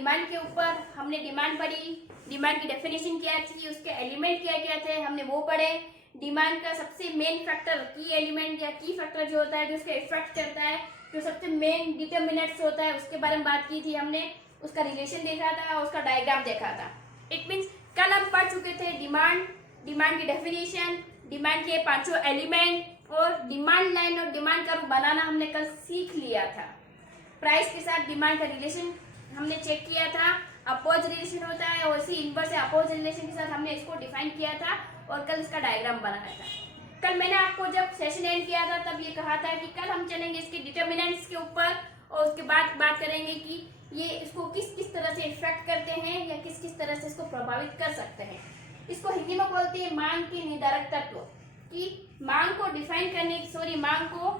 Demand के ऊपर हमने डिमांड पढ़ी, डिमांड की डेफिनेशन क्या थी, उसके एलिमेंट क्या क्या थे हमने वो पढ़े। डिमांड का सबसे मेन फैक्टर की एलिमेंट या की फैक्टर जो होता है जो उसका इफेक्ट करता है, जो सबसे मेन डिटर्मिनेंट्स होता है उसके बारे में बात की थी हमने, उसका रिलेशन देखा था, उसका डायग्राम देखा था। इट मीन्स कल हम पढ़ चुके थे डिमांड, डिमांड की डेफिनेशन, डिमांड के पांचों एलिमेंट और डिमांड लाइन और डिमांड कर्व बनाना हमने कल सीख लिया था। प्राइस के साथ डिमांड का रिलेशन हमने चेक किया था, अपोज रिलेशन होता है और इसी इनवर्स अपोज रिलेशन के साथ हमने इसको डिफाइन किया था और कल इसका डायग्राम बनाया था। कल मैंने आपको जब सेशन एंड किया था तब ये कहा था कि कल हम चलेंगे इसके डिटर्मिनेंट्स के ऊपर और उसके बाद बात करेंगे कि ये इसको किस किस तरह से इफेक्ट करते हैं या किस किस तरह से इसको प्रभावित कर सकते हैं। इसको हिंदी में बोलते हैं मांग के निर्धारक तत्व, कि मांग को डिफाइन करने मांग को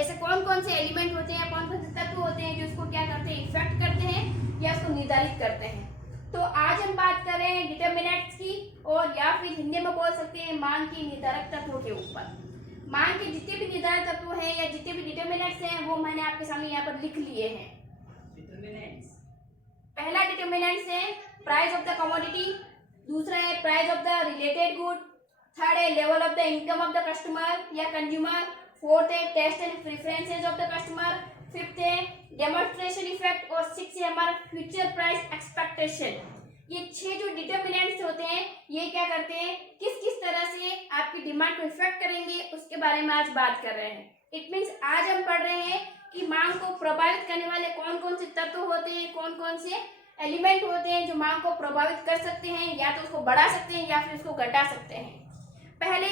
ऐसे कौन कौन से एलिमेंट होते हैं, कौन कौन से तत्व होते हैं जो इसको क्या करते हैं, इफेक्ट करते हैं या इसको निर्धारित करते हैं। तो आज हम बात कर रहे हैं डिटर्मिनेंट्स की, और या फिर हिंदी में बोल सकते हैं मांग के निर्धारक तत्वों के ऊपर। मांग के जितने भी निर्धारक तत्व हैं या जितने भी डिटर्मिनेंट्स हैं वो मैंने आपके सामने यहाँ पर लिख लिए हैं। डिटर्मिनेंट्स, पहला डिटर्मिनेंट्स है प्राइस ऑफ द कमोडिटी, दूसरा है price of the related good, third है level of the income of the customer या कंज्यूमर, फोर्थ है taste and preferences of the customer, fifth है डेमोन्स्ट्रेशन इफेक्ट और सिक्स है हमारा फ्यूचर प्राइस एक्सपेक्टेशन। ये 6 जो डिटर्मिनेंट्स होते हैं ये क्या करते हैं, किस किस तरह से आपकी डिमांड को इफेक्ट करेंगे उसके बारे में आज बात कर रहे हैं। इट मीन्स आज हम पढ़ रहे हैं कि मांग को प्रभावित करने वाले कौन कौन से तत्व होते हैं, कौन कौन से एलिमेंट होते हैं जो मांग को प्रभावित कर सकते हैं, या तो उसको बढ़ा सकते हैं या फिर उसको घटा सकते हैं। पहले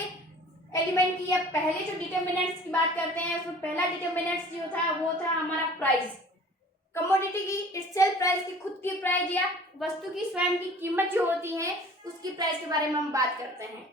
एलिमेंट की या पहले जो डिटर्मिनेंट्स की बात करते हैं उसमें पहला डिटर्मिनेंट्स जो था वो था हमारा प्राइस। कमोडिटी की इटसेल्फ प्राइस की खुद की प्राइस या वस्तु की स्वयं की कीमत जो होती है उसकी प्राइस के बारे में हम बात करते हैं।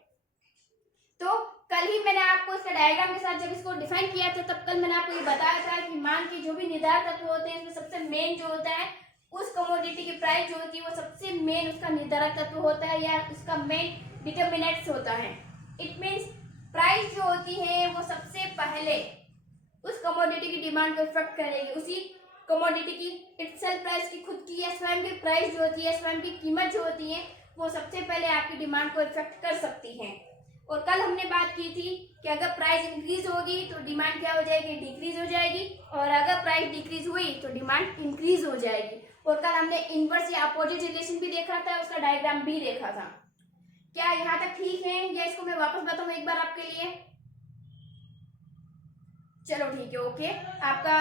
तो कल ही मैंने आपको इसका डायग्राम के साथ जब इसको डिफाइन किया था तब कल मैंने आपको ये बताया था कि मांग के जो भी निर्धारक तत्व होते हैं इसमें सबसे मेन जो होता है उस कमोडिटी की प्राइस जो होती है वो सबसे मेन उसका निर्धारक तत्व होता है या उसका मेन डिटर्मिनेंट्स होता है। इट मीन्स प्राइस जो होती है वो सबसे पहले उस कमोडिटी की डिमांड को इफेक्ट करेगी, उसी कमोडिटी की इटसेल्फ प्राइस की खुद की या स्वयं की प्राइस जो होती है, स्वयं की कीमत जो होती है वो सबसे पहले आपकी डिमांड को इफेक्ट कर सकती है। और कल हमने बात की थी कि अगर प्राइस इंक्रीज होगी तो डिमांड क्या हो जाएगी, डिक्रीज हो जाएगी, और अगर प्राइस डिक्रीज हुई तो डिमांड इंक्रीज हो जाएगी। और कल हमने इनवर्स या अपोजिट रिलेशन भी देखा था, उसका डायग्राम भी देखा था। क्या यहाँ तक ठीक है या इसको मैं वापस बताऊं एक बार आपके लिए? चलो ठीक है, ओके। आपका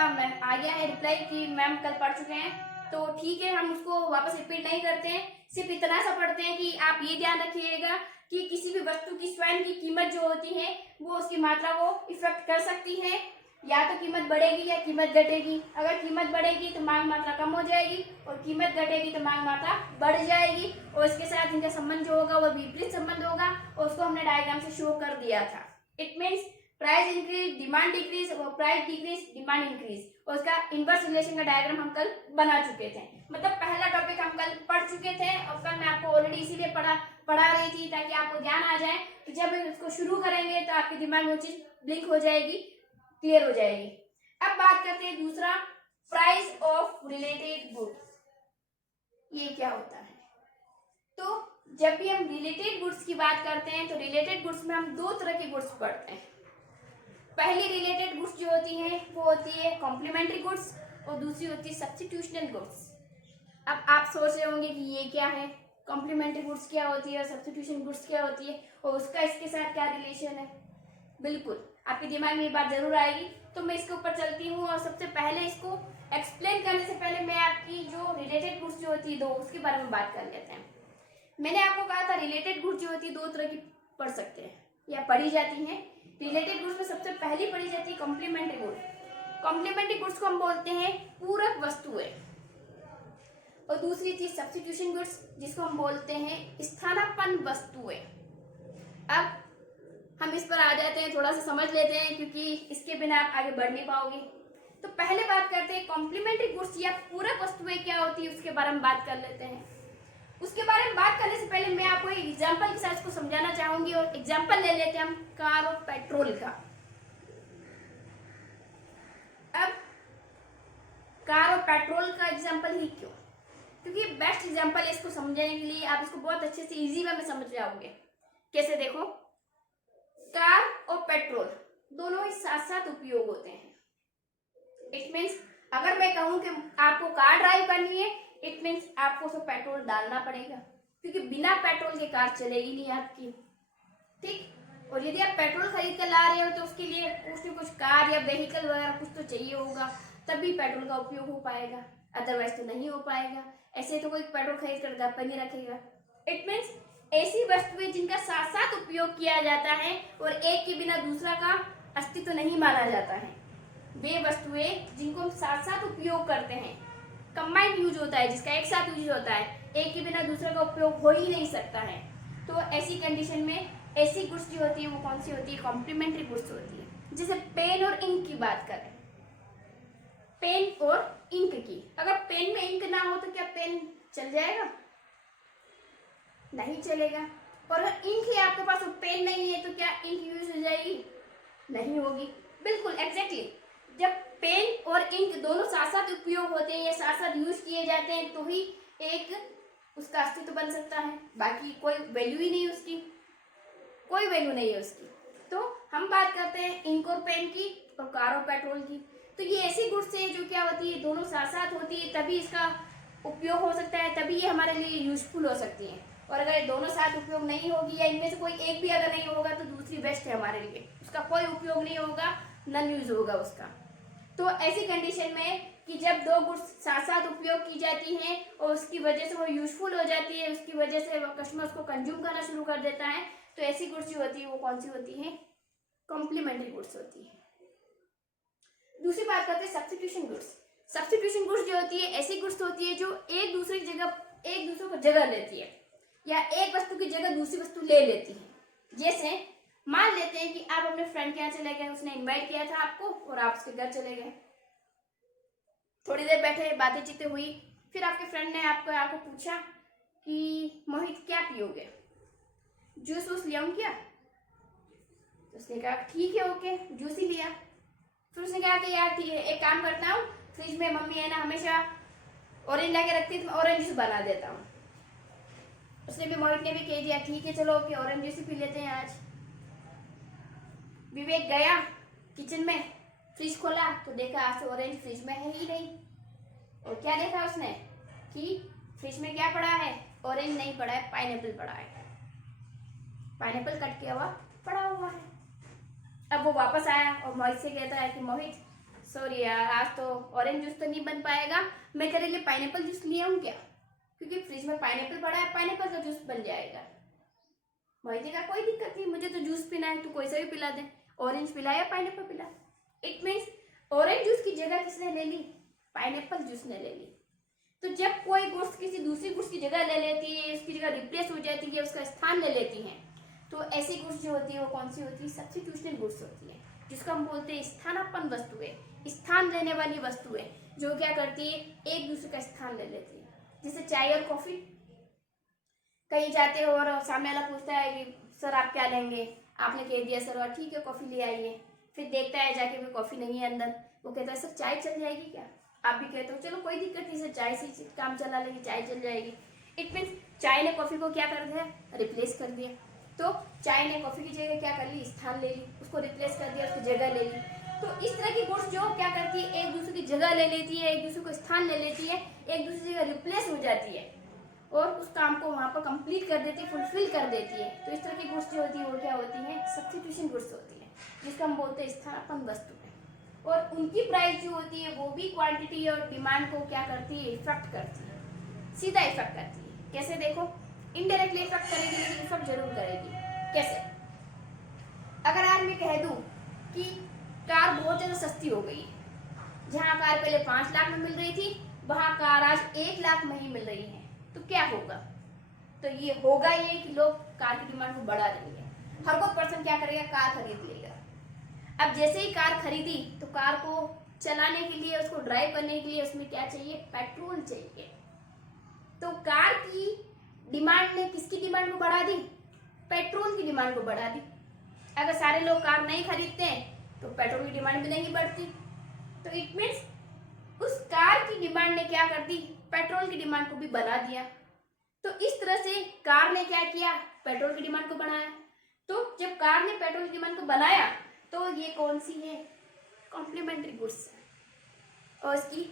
आ गया है रिप्लाई कि मैम कल पढ़ चुके हैं, तो ठीक है हम उसको वापस रिपीट नहीं करते हैं, सिर्फ इतना सा पढ़ते हैं कि आप ये ध्यान रखिएगा कि किसी भी वस्तु की स्वयं की कीमत जो होती है वो उसकी मात्रा को इफेक्ट कर सकती है, या तो कीमत बढ़ेगी या कीमत घटेगी। अगर कीमत बढ़ेगी तो मांग मात्रा कम हो जाएगी और कीमत घटेगी तो मांग मात्रा बढ़ जाएगी, और इसके साथ इनका संबंध जो होगा वो विपरीत संबंध होगा, और उसको हमने डायग्राम से शो कर दिया था। It means price increase demand decrease और प्राइस डिक्रीज डिमांड इंक्रीज, और उसका इनवर्स रिलेशन का डायग्राम हम कल बना चुके थे। मतलब पहला टॉपिक हम कल पढ़ चुके थे और कल मैं आपको ऑलरेडी इसीलिए पढ़ा रही थी ताकि आपको ध्यान आ जाए, तो जब हम इसको शुरू करेंगे तो आपके दिमाग में वो चीज ब्लिंक हो जाएगी, क्लियर हो जाएगी। अब बात करते हैं दूसरा, प्राइस ऑफ रिलेटेड गुड्स। ये क्या होता है? तो जब भी हम रिलेटेड गुड्स की बात करते हैं तो रिलेटेड गुड्स में हम 2 तरह की गुड्स पढ़ते हैं। पहली रिलेटेड गुड्स जो होती हैं वो होती है कॉम्प्लीमेंट्री गुड्स और दूसरी होती है सब्स्टिट्यूशनल गुड्स। अब आप सोच रहे होंगे कि ये क्या है, कॉम्प्लीमेंट्री गुड्स क्या होती है और सब्स्टिट्यूशन गुड्स क्या होती है और उसका इसके साथ क्या रिलेशन है। बिल्कुल आपके दिमाग में ये बात जरूर आएगी, तो मैं इसके ऊपर चलती हूँ। और सबसे पहले इसको एक्सप्लेन करने से पहले मैं आपकी जो रिलेटेड गुड्स जो होती है 2 उसके बारे में बात कर लेते हैं। मैंने आपको कहा था रिलेटेड गुड्स जो होती है 2 तरह की पढ़ सकते हैं या पढ़ी जाती हैं। रिलेटेड गुड्स में सबसे पहली पढ़ी जाती है कॉम्प्लीमेंट्री गुड। कॉम्प्लीमेंट्री गुड्स को हम बोलते हैं पूरक वस्तुएं, और दूसरी चीज सब्स्टिट्यूशन गुड्स जिसको हम बोलते हैं स्थानापन्न वस्तुएं। अब हम इस पर आ जाते हैं, थोड़ा सा समझ लेते हैं क्योंकि इसके बिना आप आगे बढ़ नहीं पाओगे। तो पहले बात करते हैं कॉम्प्लीमेंट्री गुड्स या पूरक वस्तुएं क्या होती है, उसके बारे में बात कर लेते हैं। उसके बारे में बात करने से पहले मैं आपको एक एग्जांपल के साथ इसको समझाना चाहूंगी, और एग्जांपल ले लेते हैं हम कार और पेट्रोल का। अब कार और पेट्रोल का एग्जांपल ही क्यों, क्योंकि बेस्ट एग्जांपल है इसको समझने के लिए। आप इसको बहुत अच्छे से इजी वे में समझ जाओगे। कैसे देखो, कार और पेट्रोल दोनों ही साथ साथ उपयोग होते हैं। इट मीन्स अगर मैं कहूं कि आपको कार ड्राइव करनी है, इट मीन्स आपको उसमें पेट्रोल डालना पड़ेगा, क्योंकि बिना पेट्रोल के कार चलेगी नहीं आपकी। ठीक, और यदि आप पेट्रोल खरीद कर ला रहे हो तो उसके लिए कुछ न कुछ कार या व्हीकल वगैरह कुछ तो चाहिए होगा, तभी पेट्रोल का उपयोग हो पाएगा, अदरवाइज तो नहीं हो पाएगा। ऐसे तो कोई पेट्रोल खरीद कर घर पर नहीं रखेगा। इट मीन्स ऐसी वस्तुएं जिनका साथ साथ उपयोग किया जाता है और एक के बिना दूसरा का अस्तित्व नहीं माना जाता है, वे वस्तुएं जिनको हम साथ साथ उपयोग करते हैं, कंबाइंड यूज होता है, जिसका एक साथ यूज होता है, एक के बिना दूसरे का उपयोग हो ही नहीं सकता है। तो ऐसी कंडीशन में ऐसी गुड्स जो होती है वो कौन सी होती है? कॉम्प्लीमेंट्री गुड्स होती है। जैसे पेन और इंक की बात करें, पेन और इंक की, अगर पेन में इंक ना हो तो क्या पेन चल जाएगा? नहीं चलेगा। और अगर इंक है आपके पास और पेन नहीं है तो क्या इंक यूज हो जाएगी? नहीं होगी। बिल्कुल एग्जैक्टली, जब पेन और इंक दोनों साथ साथ उपयोग होते हैं या साथ साथ यूज किए जाते हैं तो ही एक उसका अस्तित्व बन सकता है, बाकी कोई वैल्यू ही नहीं उसकी, कोई वैल्यू नहीं है उसकी। तो हम बात करते हैं इंक और पेन की और कार और पेट्रोल की। तो ये ऐसी गुड्स है जो क्या होती है, दोनों साथ साथ होती है, तभी इसका उपयोग हो सकता है, तभी ये हमारे लिए यूजफुल हो सकती है। और अगर ये दोनों साथ उपयोग नहीं होगी या इनमें से कोई एक भी अगर नहीं होगा तो दूसरी बेस्ट है हमारे लिए, उसका कोई उपयोग नहीं होगा, नन यूज होगा उसका। तो ऐसी कंडीशन में कि जब दो गुड्स साथ साथ उपयोग की जाती हैं और उसकी वजह से वो यूजफुल हो जाती है, उसकी वजह से कस्टमर उसको कंज्यूम करना शुरू कर देता है, तो ऐसी गुड्स जो होती है वो कौन सी होती है? कॉम्प्लीमेंट्री गुड्स होती है। दूसरी बात करते हैं सब्स्टिट्यूशन गुड्स। सब्स्टिट्यूशन गुड्स जो होती है ऐसी गुड्स होती है जो एक दूसरे को जगह लेती है या एक वस्तु की जगह दूसरी वस्तु ले लेती है। जैसे मान लेते हैं कि आप अपने फ्रेंड के यहाँ चले गए, उसने इनवाइट किया था आपको और आप उसके घर चले गए, थोड़ी देर बैठे, बातें चीतें हुई, फिर आपके फ्रेंड ने आपको पूछा कि मोहित क्या पियोगे, जूस वूस ले आऊं क्या? तो उसने कहा ठीक है ओके, जूस ही लिया। फिर उसने कहा कि यार ठीक है, एक काम करता हूँ, फ्रिज में मम्मी है ना हमेशा ऑरेंज ला के रखती है, तो मैं ऑरेंज जूस बना देता हूँ। उसने भी, मोहित ने भी कह दिया ठीक है चलो ओके, ऑरेंज जूस ही पी लेते हैं आज। विवेक गया किचन में, फ्रिज खोला तो देखा आज तो ऑरेंज फ्रिज में है ही नहीं। और क्या देखा उसने कि फ्रिज में क्या पड़ा है? ऑरेंज नहीं पड़ा है, पाइनएप्पल पड़ा है, पाइनएप्पल कट किया हुआ पड़ा हुआ है। अब वो वापस आया और मोहित से कहता है कि मोहित सॉरी यार, आज तो ऑरेंज जूस तो नहीं बन पाएगा, मैं तेरे लिए पाइनएप्पल जूस ले आऊं क्या? क्योंकि फ्रिज में पाइनएप्पल पड़ा है, पाइनएप्पल का जूस बन जाएगा। मोहित ने कहा कोई दिक्कत नहीं, मुझे तो जूस पीना है, तू कोई सा भी पिला दे, ऑरेंज पिला या पाइनएप्पल पिला। इट मीन्स ऑरेंज जूस की जगह किसने ले ली? पाइनएप्पल जूस ने ले ली। तो जब कोई गुड्स किसी दूसरी गुड्स की जगह ले लेती है, उसकी जगह रिप्लेस हो जाती है, उसका स्थान ले लेती है, तो ऐसी गुड्स जो होती है वो कौन सी होती है? सब्स्टिट्यूशनल गुड्स होती है, जिसको हम बोलते हैं स्थानापन्न वस्तुएं, स्थान लेने वाली वस्तुएं, जो क्या करती है एक दूसरे का स्थान ले लेती है। जैसे चाय और कॉफी, कहीं जाते हो और सामने वाला पूछता है कि सर आप क्या लेंगे, आपने कह दिया सर, और ठीक है कॉफी ले आइए, फिर देखता है जाके भी कॉफी नहीं है अंदर, वो कहता है सर चाय चल जाएगी क्या? आप भी कहते हो चलो कोई दिक्कत नहीं सर, चाय से काम चला लेंगे, चाय चल जाएगी। इट मीन्स चाय ने कॉफी को क्या कर दिया? रिप्लेस कर दिया। तो चाय ने कॉफी की जगह क्या कर ली? स्थान ले ली, उसको रिप्लेस कर दिया, उसकी जगह ले ली। तो इस तरह की गुड्स जो क्या करती है एक दूसरे की जगह ले लेती है, एक दूसरे को स्थान ले लेती है, एक दूसरे की जगह रिप्लेस हो जाती है और उस काम को वहां पर कंप्लीट कर देती है, फुलफिल कर देती है। तो इस तरह की गुड्स जो होती है वो क्या होती है? सब्स्टिट्यूशन गुड्स होती है, जिसका हम बोलते हैं स्थानापन्न वस्तु है। और उनकी प्राइस जो होती है वो भी क्वांटिटी और डिमांड को क्या करती है? इफेक्ट करती है, सीधा इफेक्ट करती है। कैसे देखो, इनडायरेक्टली इफेक्ट करेगी लेकिन इफेक्ट जरूर करेगी। कैसे? अगर आज मैं कह दूं कि कार बहुत ज्यादा सस्ती हो गई है, जहां कार पहले 5 लाख में मिल रही थी वहां कार आज 1 लाख में ही मिल रही है, तो क्या होगा? तो ये होगा ये कि लोग कार की डिमांड को बढ़ा देंगे, हर कोई पर्सन क्या करेगा? कार खरीद लेगा। अब जैसे ही कार खरीदी तो कार को चलाने के लिए, उसको ड्राइव करने के लिए उसमें क्या चाहिए? पेट्रोल चाहिए। तो कार की डिमांड ने किसकी डिमांड को बढ़ा दी? पेट्रोल की डिमांड को बढ़ा दी। अगर सारे लोग कार नहीं खरीदते हैं तो पेट्रोल की डिमांड भी नहीं बढ़ती। तो इट मीन्स उस कार की डिमांड ने क्या कर दी? पेट्रोल की डिमांड को भी बढ़ा दिया। तो इस तरह से कार ने क्या किया, पेट्रोल की डिमांड को बढ़ाया। तो जब कार ने पेट्रोल की डिमांड को बढ़ाया तो ये कौन सी है, कॉम्प्लीमेंट्री गुड्स, और इसकी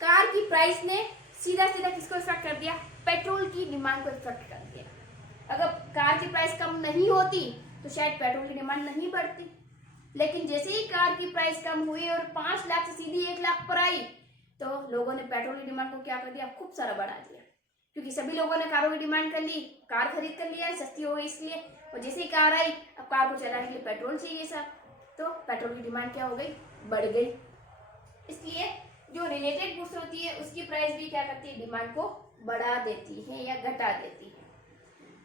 कार की प्राइस ने सीधा सीधा किसको इफेक्ट कर दिया, पेट्रोल की डिमांड को इफेक्ट कर दिया। अगर कार की प्राइस कम नहीं होती तो शायद पेट्रोल की डिमांड नहीं बढ़ती, लेकिन जैसे ही कार की प्राइस कम हुई और 5 लाख से सीधी 1 लाख पर आई तो लोगों ने पेट्रोल की डिमांड को क्या कर दिया, खूब सारा बढ़ा दिया, क्योंकि सभी लोगों ने कारों की डिमांड कर ली, कार खरीद कर लिया, सस्ती हो गई इसलिए। और जैसे ही कार आई, अब कार को चलाने के लिए पेट्रोल चाहिए सर, तो पेट्रोल की डिमांड क्या हो गई, बढ़ गई। इसलिए जो रिलेटेड गुड्स होती है उसकी प्राइस भी क्या करती है, डिमांड को बढ़ा देती है या घटा देती है।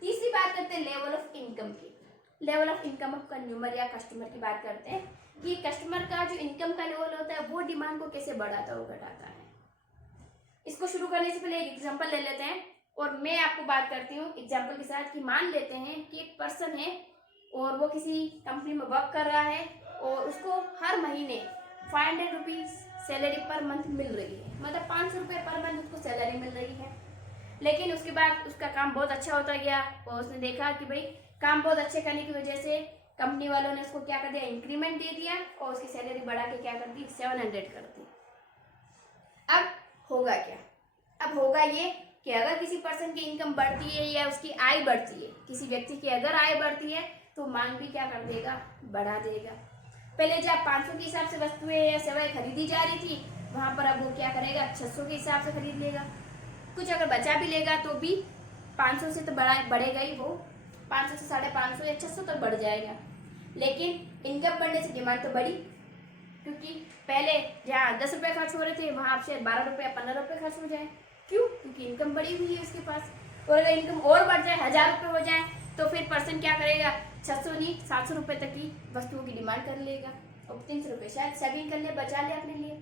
तीसरी बात करते हैं लेवल ऑफ इनकम की। Level of income of consumer या कस्टमर की बात करते हैं कि कस्टमर का जो इनकम का लेवल होता है वो डिमांड को कैसे बढ़ाता है और घटाता है। इसको शुरू करने से पहले एक एग्जांपल ले लेते हैं और मैं आपको बात करती हूँ एग्जांपल के साथ कि मान लेते हैं कि एक पर्सन है और वो किसी कंपनी में वर्क कर रहा है और उसको हर महीने 500 रुपीज सैलरी पर मंथ मिल रही है, मतलब 500 रुपये पर मंथ उसको सैलरी मिल रही है। लेकिन उसके बाद उसका काम बहुत अच्छा होता गया और उसने देखा कि भाई काम बहुत अच्छे करने की वजह से कंपनी वालों ने उसको क्या कर दिया, इंक्रीमेंट दे दिया और उसकी सैलरी बढ़ा के क्या कर दी, 700 कर दी। अब होगा क्या, अब होगा ये कि अगर किसी पर्सन की इनकम बढ़ती है या उसकी आय बढ़ती है, किसी व्यक्ति की अगर आय बढ़ती है तो मांग भी क्या कर देगा, बढ़ा देगा। पहले जब 500 के हिसाब से वस्तुएं या सेवाएं खरीदी जा रही थी वहां पर अब वो क्या करेगा, 600 के हिसाब से खरीद लेगा। कुछ अगर बचा भी लेगा तो भी 500 से तो बढ़ेगा ही, वो 500 से 550 या 600 तक बढ़ जाएगा। लेकिन इनकम बढ़ने से डिमांड तो बढ़ी, क्योंकि पहले जहाँ 10 रुपये खर्च हो रहे थे वहाँ आपसे 12 रुपये या 15 रुपये खर्च हो जाए। क्यों, क्योंकि इनकम बढ़ी हुई है उसके पास। और अगर इनकम और बढ़ जाए, 1000 रुपये हो जाए, तो फिर पर्सन क्या करेगा, 600 नहीं 700 रुपये तक की वस्तुओं की डिमांड कर लेगा और 300 रुपये शायद सेविंग कर ले, बचा ले अपने लिए।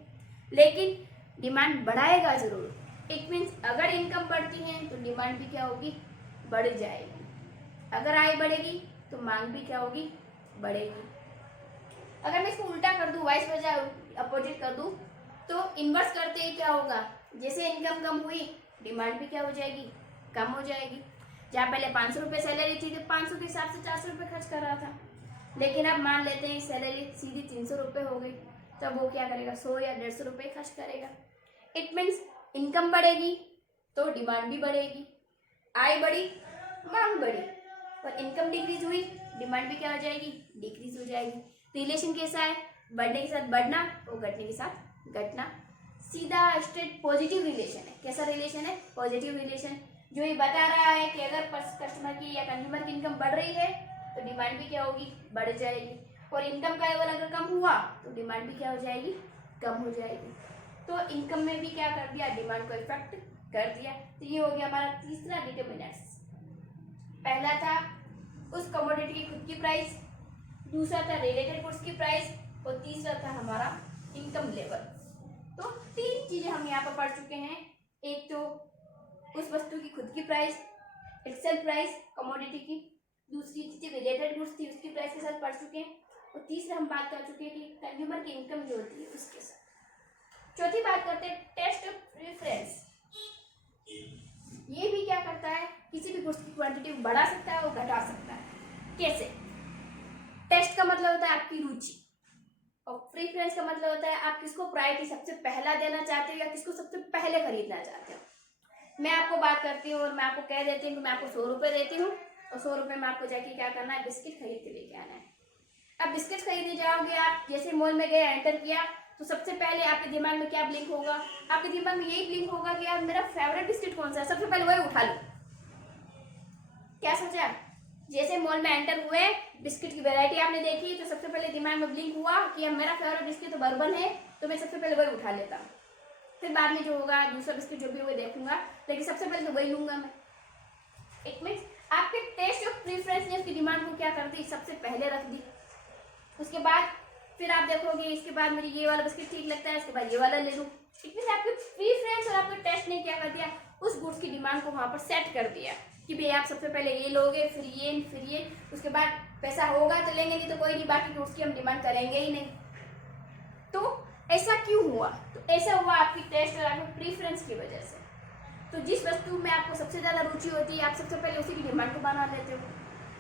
लेकिन डिमांड बढ़ाएगा जरूर। इट मीन्स अगर इनकम बढ़ती है तो डिमांड भी क्या होगी, बढ़ जाएगी। अगर आय बढ़ेगी तो मांग भी क्या होगी, बढ़ेगी। अगर मैं इसको उल्टा कर दूं, वाइस वर्सा अपोजिट कर दूं, तो इन्वर्स करते ही क्या होगा, जैसे इनकम कम हुई डिमांड भी क्या हो जाएगी, कम हो जाएगी। जहाँ पहले 500 रुपये सैलरी थी तो 500 के हिसाब से 400 रुपये खर्च कर रहा था, लेकिन अब मान लेते हैं सैलरी सीधी 300 रुपये हो गई, तब वो क्या करेगा, 100 या 150 रुपये खर्च करेगा। इट मीन्स इनकम बढ़ेगी तो डिमांड भी बढ़ेगी, आय बढ़ी मांग बढ़ी, और इनकम डिक्रीज हुई डिमांड भी क्या हो जाएगी, डिक्रीज हो जाएगी। रिलेशन कैसा है, बढ़ने के साथ बढ़ना और घटने के साथ घटना, सीधा स्ट्रेट पॉजिटिव रिलेशन है। कैसा रिलेशन है, पॉजिटिव रिलेशन, जो ये बता रहा है कि अगर कस्टमर की या कंज्यूमर की इनकम बढ़ रही है तो डिमांड भी क्या होगी, बढ़ जाएगी, और इनकम का लेवल अगर कम हुआ तो डिमांड भी क्या हो जाएगी, कम हो जाएगी। तो इनकम में भी क्या कर दिया, डिमांड को इफेक्ट कर दिया। तो ये हो गया हमारा तीसरा डिटर्मिनेंट्स। पहला था उस कमोडिटी की खुद की प्राइस, दूसरा था रिलेटेड गुड्स की प्राइस, और तीसरा था हमारा इनकम लेवल। तो 3 चीजें हम यहाँ पर पढ़ चुके हैं। एक तो उस वस्तु की खुद की प्राइस, एक्सेल प्राइस कमोडिटी की, दूसरी चीज रिलेटेड गुड्स थी उसकी प्राइस के साथ पढ़ चुके हैं, और तीसरा हम बात कर चुके हैं कि कंज्यूमर की इनकम जो होती है उसके साथ। चौथी बात करते हैं टेस्ट प्रेफरेंस। ये भी क्या करता है, किसी भी गुड्स की क्वांटिटी बढ़ा सकता है और घटा सकता है। कैसे, टेस्ट का मतलब होता है आपकी रुचि, और प्रेफरेंस का मतलब होता है आप किसको प्रायोरिटी सबसे पहला देना चाहते हो या किसको सबसे पहले खरीदना चाहते हो। मैं आपको बात करती हूँ और मैं आपको कह देती हूँ कि मैं आपको 100 रुपये देती हूँ और 100 रुपये में आपको जाके क्या करना है, बिस्किट खरीद के लेके आना है। अब बिस्किट खरीदने जाओगे आप, जैसे मॉल में गए, एंटर किया, तो सबसे पहले आपके दिमाग में क्या ब्लिंक होगा, आपके दिमाग में यही ब्लिंक होगा कि यार मेरा फेवरेट बिस्किट कौन सा है, सबसे पहले वही उठा लो। क्या सोचा, जैसे मॉल में एंटर हुए, बिस्किट की वैरायटी आपने देखी तो सबसे पहले दिमाग में ब्लिंक हुआ कि मेरा फेवरेट बिस्किट तो बर्बन है, तो मैं सबसे पहले वही उठा लेता हूँ। फिर बाद में जो होगा दूसरा बिस्किट जो भी वो देखूंगा, लेकिन सबसे पहले तो वही लूंगा मैं। इट मीन्स आपके टेस्ट और प्रेफरेंस ने उसकी डिमांड को क्या कर दी, सबसे पहले रख दी। उसके बाद फिर आप देखोगे इसके बाद मुझे ये वाला बिस्किट ठीक लगता है, इसके बाद ये वाला ले लूँ। इट मीन्स आपके प्रेफरेंस और आपके टेस्ट ने क्या कर दिया, उस गुड्स की डिमांड को वहां पर सेट कर दिया कि भाई आप सबसे पहले ये लोगे, फिर ये, उसके बाद पैसा होगा तो लेंगे, नहीं तो कोई नहीं, बाकी गुड्स की हम डिमांड करेंगे ही नहीं। तो ऐसा क्यों हुआ, तो ऐसा हुआ आपकी टेस्ट और आपके प्रेफरेंस की वजह से। तो जिस वस्तु में आपको सबसे ज़्यादा रुचि होती है आप सबसे पहले उसी की डिमांड को बना लेते हो।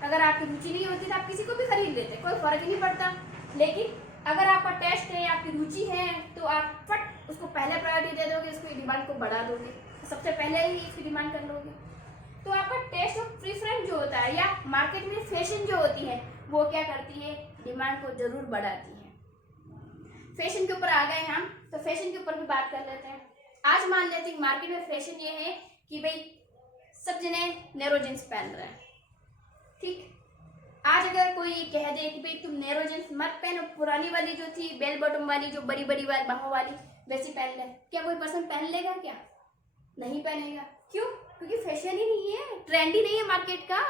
अगर आपकी रुचि नहीं होती तो आप किसी को भी खरीद लेते, कोई फर्क ही नहीं पड़ता। लेकिन अगर आपका टेस्ट है, आपकी रुचि है, तो आप फट उसको पहले प्रायोरिटी दे दोगे, उसकी डिमांड को बढ़ा दोगे, तो सबसे पहले ही इसकी डिमांड कर लोगे। तो आपका टेस्ट और प्रेफरेंस जो होता है या मार्केट में फैशन जो होती है वो क्या करती है, डिमांड को जरूर बढ़ाती है। फैशन के ऊपर आ गए हम, तो फैशन के ऊपर भी बात कर लेते हैं। आज मान लेते हैं मार्केट में फैशन ये है कि भाई सब जने नैरो जींस पहन रहे हैं, ठीक। आज अगर कोई कह दे कि भाई तुम नैरो जींस मत पहनो, पुरानी वाली जो थी बेल बॉटम वाली, जो बड़ी बड़ी बाहों वाली, वैसी पहन ले, क्या कोई पर्सन पहन लेगा? क्या नहीं पहनेगा। क्यों? क्योंकि फैशन ही नहीं है, ट्रेंड ही नहीं है मार्केट का।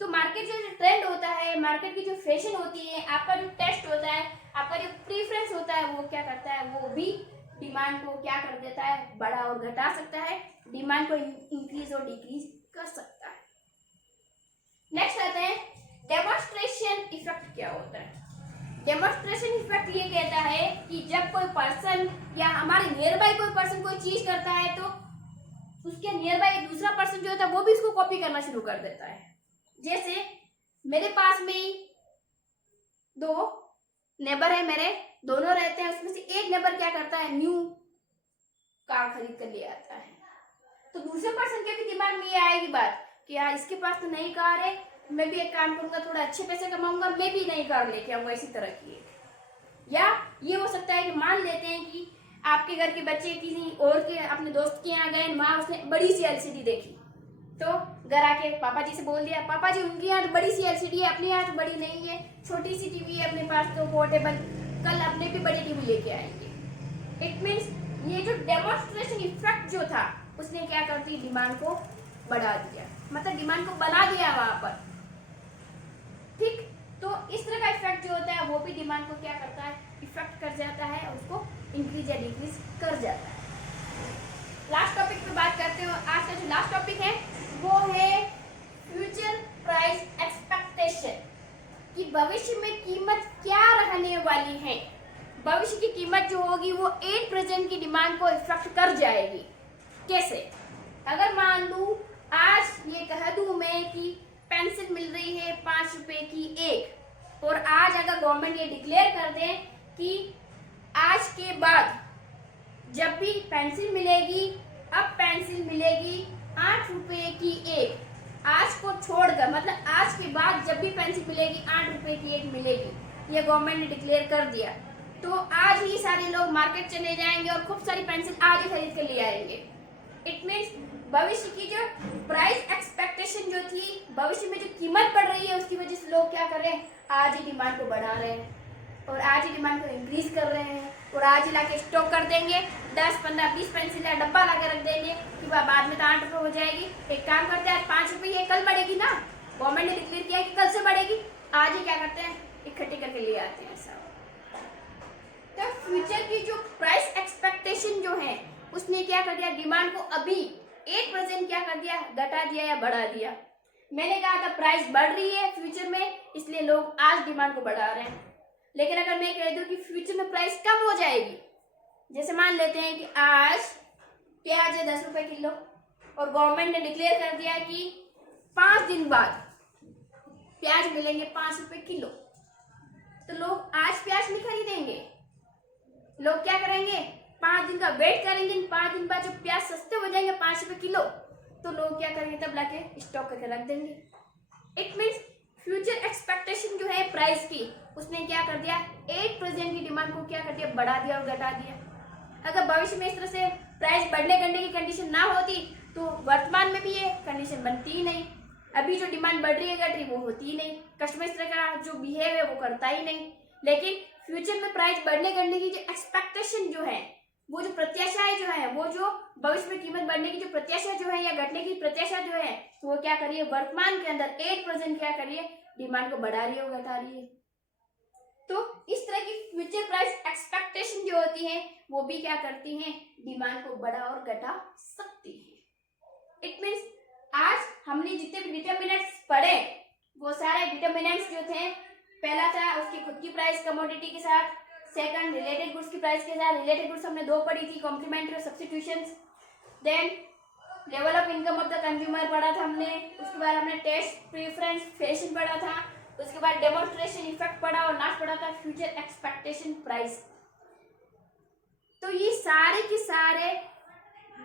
तो मार्केट जो ट्रेंड होता है, मार्केट की जो फैशन होती है, आपका जो टेस्ट होता है, आपका जो प्रीफरेंस होता है, वो क्या करता है, वो भी डिमांड को क्या कर देता है, बढ़ा और घटा सकता है, डिमांड को इंक्रीज और डिक्रीज कर सकता है। नेक्स्ट आते हैं डेमोन्स्ट्रेशन इफेक्ट क्या होता है। डेमोन्स्ट्रेशन इफेक्ट ये कहता है कि जब कोई पर्सन या हमारे नियर बाय कोई पर्सन कोई चीज करता है तो उसके नियर बाय एक दूसरा पर्सन जो होता है वो भी उसको कॉपी करना शुरू कर देता है। जैसे मेरे पास में ही दो नेबर है, मेरे दोनों रहते हैं, उसमें से एक नेबर क्या करता है, न्यू कार खरीद कर ले आता है, तो दूसरे पर्सन के भी दिमाग में ये आएगी बात कि यार इसके पास तो नई कार है, मैं भी एक काम करूंगा, थोड़ा अच्छे पैसे कमाऊंगा, मैं भी नई कार लेके आऊंगा इसी तरह की। या ये हो सकता है कि मान लेते हैं कि आपके घर के बच्चे किसी और के अपने दोस्त के यहाँ गए, वहां उसने बड़ी सी एलसीडी देखी, तो घर आके पापा जी से बोल दिया, पापा जी उनके यहाँ तो बड़ी सी एलसीडी है, अपने यहाँ तो बड़ी नहीं है, छोटी सी टीवी है अपने पास, तो पोर्टेबल, कल अपने भी बड़ी टीवी लेके आएंगे। इट मीन्स ये जो डेमोन्स्ट्रेशन इफेक्ट जो था उसने क्या कर दी, डिमांड को बढ़ा दिया, मतलब डिमांड को बना दिया वहां पर, ठीक। तो इस तरह का इफेक्ट जो होता है वो भी डिमांड को क्या करता है, इफेक्ट कर जाता है और उसको इंक्रीज या डिक्रीज कर जाता है। लास्ट टॉपिक पे बात करते हो। आज का जो लास्ट टॉपिक है वो है फ्यूचर प्राइस एक्सपेक्टेशन, कि भविष्य में कीमत क्या रहने वाली है। भविष्य की कीमत जो होगी वो एट प्रेजेंट की डिमांड को इफेक्ट कर जाएगी। कैसे? अगर मान लूं आज ये कह दूं मैं कि पेंसिल मिल रही है 5 रुपए की एक, और आज अगर गवर्नमेंट ये डिक्लेयर कर दे कि आज के बाद जब भी पेंसिल मिलेगी, अब पेंसिल मिलेगी 8 रुपए की एक, आज को छोड़कर, मतलब आज के बाद जब भी पेंसिल मिलेगी 8 रुपए की एक मिलेगी, ये गवर्नमेंट ने डिक्लेयर कर दिया, तो आज ही सारे लोग मार्केट चले जाएंगे और खूब सारी पेंसिल आज ही खरीद कर ले आएंगे। इट मीन्स भविष्य की जो प्राइस एक्सपेक्टेशन जो थी, भविष्य में जो कीमत बढ़ रही है, उसकी वजह से लोग क्या कर रहे हैं, आज ही डिमांड को बढ़ा रहे हैं और आज ही डिमांड को इंक्रीज कर रहे हैं, और आज ही लाके स्टॉक कर देंगे, 10, 15, 20 पेंसिल का डब्बा ला के रख देंगे कि बाद में तो 8 रुपये हो जाएगी। एक काम करते हैं, 5 रुपये ये कल बढ़ेगी ना, गवर्नमेंट ने डिक्लेयर किया कि कल से बढ़ेगी, आज ही क्या करते हैं, इकट्ठे करके ले आते हैं सब। तो फ्यूचर की जो प्राइस एक्सपेक्टेशन जो है उसने क्या कर दिया, डिमांड को अभी 8% क्या कर दिया, घटा दिया या बढ़ा दिया। मैंने कहा था प्राइस बढ़ रही है फ्यूचर में, इसलिए लोग आज डिमांड को बढ़ा रहे हैं। लेकिन अगर मैं कह दूं कि फ्यूचर में प्राइस कम हो जाएगी, जैसे मान लेते हैं कि आज प्याज है 10 रुपए किलो और गवर्नमेंट ने डिक्लेयर कर दिया कि 5 दिन बाद प्याज मिलेंगे 5 रुपए किलो, तो लोग आज प्याज नहीं खरीदेंगे, लोग क्या करेंगे, 5 दिन का वेट करेंगे। 5 दिन बाद जब प्याज सस्ते हो जाएंगे 5 रुपए किलो, तो लोग क्या करेंगे, तब लाके स्टॉक करके रख देंगे। इट मीन्स फ्यूचर एक्सपेक्टेशन जो है प्राइस की, उसने क्या कर दिया, 8% की डिमांड को क्या कर दिया, बढ़ा दिया और घटा दिया। अगर भविष्य में इस तरह से प्राइस बढ़ने घटने की कंडीशन ना होती तो वर्तमान में भी ये कंडीशन बनती ही नहीं। अभी जो डिमांड बढ़ रही है घट रही वो होती ही नहीं, कस्टमर इस तरह का जो बिहेव है वो करता ही नहीं। लेकिन फ्यूचर में प्राइस बढ़ने घटने की जो एक्सपेक्टेशन जो है, वो जो प्रत्याशाएं जो है, वो जो भविष्य में कीमत बढ़ने की जो प्रत्याशा जो है या घटने की प्रत्याशा जो है, तो वो क्या करिए, वर्तमान के अंदर 8% क्या करिए, डिमांड को बढ़ा रही है और घटा रही है। तो इस तरह की फ्यूचर प्राइस एक्सपेक्टेशन जो होती है वो भी क्या करती हैं, डिमांड को बढ़ा और घटा सकती है। इट मीन्स आज हमने जितने भी डिटर्मिनेंट्स पढ़े वो सारे डिटर्मिनेंट्स जो थे, पहला था उसकी खुद की प्राइस कमोडिटी के साथ, सेकंड रिलेटेड गुड्स की प्राइस के साथ। रिलेटेड गुड्स हमने 2 पढ़ी थी, कॉम्प्लीमेंट्री और substitutions. Then level of income of the consumer पढ़ा था हमने, उसके बाद हमने टेस्ट प्रीफरेंस फैशन पढ़ा था, उसके बाद डेमोन्स्ट्रेशन इफेक्ट पढ़ा और लास्ट पढ़ा था फ्यूचर एक्सपेक्टेशन प्राइस। तो ये सारे के सारे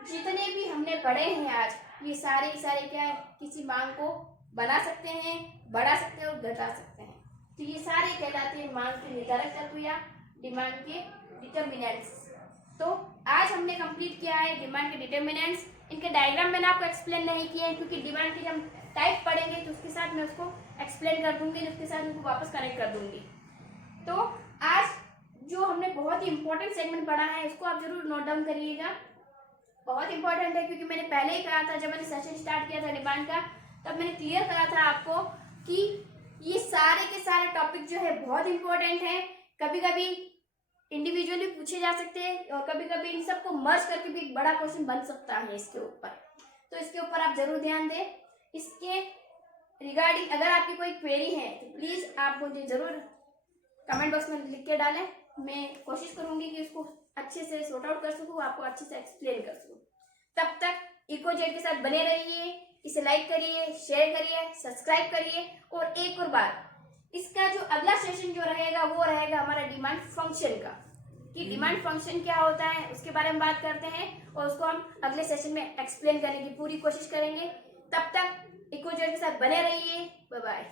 जितने भी हमने पढ़े हैं आज, ये सारे के सारे क्या है, किसी मांग को बना सकते हैं, बढ़ा सकते हैं और घटा सकते हैं। तो ये सारे कहलाते हैं मांग के निर्धारक तत्व या डिमांड के डिटर्मिनेंट्स। तो आज हमने कंप्लीट किया है डिमांड के डिटर्मिनेंट्स। इनके डायग्राम मैंने आपको एक्सप्लेन नहीं किए हैं क्योंकि डिमांड की जब टाइप पढ़ेंगे तो उसके साथ मैं उसको एक्सप्लेन कर दूंगी, उसके साथ उनको वापस कनेक्ट कर दूंगी। तो आज जो हमने बहुत ही इंपॉर्टेंट सेगमेंट पढ़ा है इसको आप जरूर नोट डाउन करिएगा, बहुत इंपॉर्टेंट है। क्योंकि मैंने पहले ही कहा था जब मैंने सेशन स्टार्ट किया था डिमांड का, तब मैंने क्लियर करा था आपको कि ये सारे के सारे टॉपिक जो है बहुत इंपॉर्टेंट है। कभी कभी इंडिविजुअली पूछे जा सकते हैं और कभी कभी इन सबको मर्ज करके भी एक बड़ा क्वेश्चन बन सकता है इसके ऊपर। तो इसके ऊपर आप जरूर ध्यान दें। इसके रिगार्डिंग अगर आपकी कोई क्वेरी है तो प्लीज आप मुझे जरूर कमेंट बॉक्स में लिख के डालें। मैं कोशिश करूंगी कि उसको अच्छे से सॉर्ट आउट कर सकूं, आपको अच्छे से एक्सप्लेन कर सकूं। तब तक इकोजेट के साथ बने रहिए, इसे लाइक करिए, शेयर करिए, सब्सक्राइब करिए। और एक और बात, इसका जो अगला सेशन जो रहेगा वो रहेगा हमारा डिमांड फंक्शन का, कि डिमांड फंक्शन क्या होता है उसके बारे में बात करते हैं और उसको हम अगले सेशन में एक्सप्लेन करने की पूरी कोशिश करेंगे। तब तक इकोजेट के साथ बने रहिए। Bye bye.